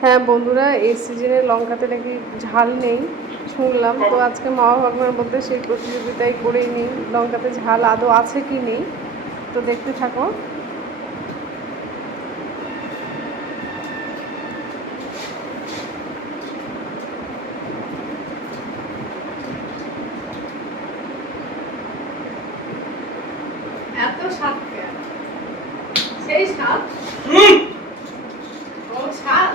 হ্যাঁ বন্ধুরা, এই সিজনে লঙ্কাতে নাকি ঝাল নেই শুনলাম। তো আজকে মা ভগবানের মধ্যে সেই প্রতিযোগিতায় করেই নিই লঙ্কাতে ঝাল আদৌ আছে কি নেই। তো দেখতে থাকো। এত স্বাদ, সেই স্বাদ, ও স্বাদ।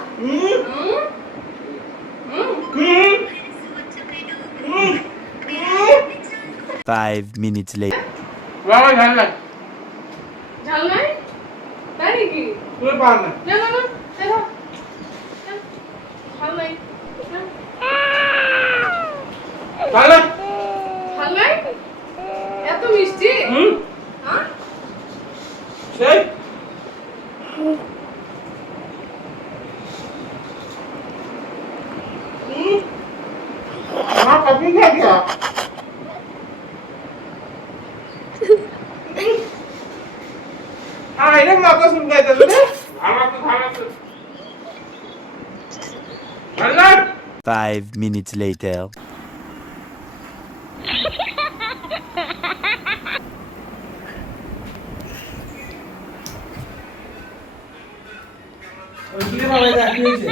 5 minutes later. ঝাল নাই, তাই নাকি? না না না, দেখো ঝাল নাই, ঝাল নাই, এত মিষ্টি। হ্যাঁ Five minutes later. ওই কি রে বাবা, এটা কি হয়েছে?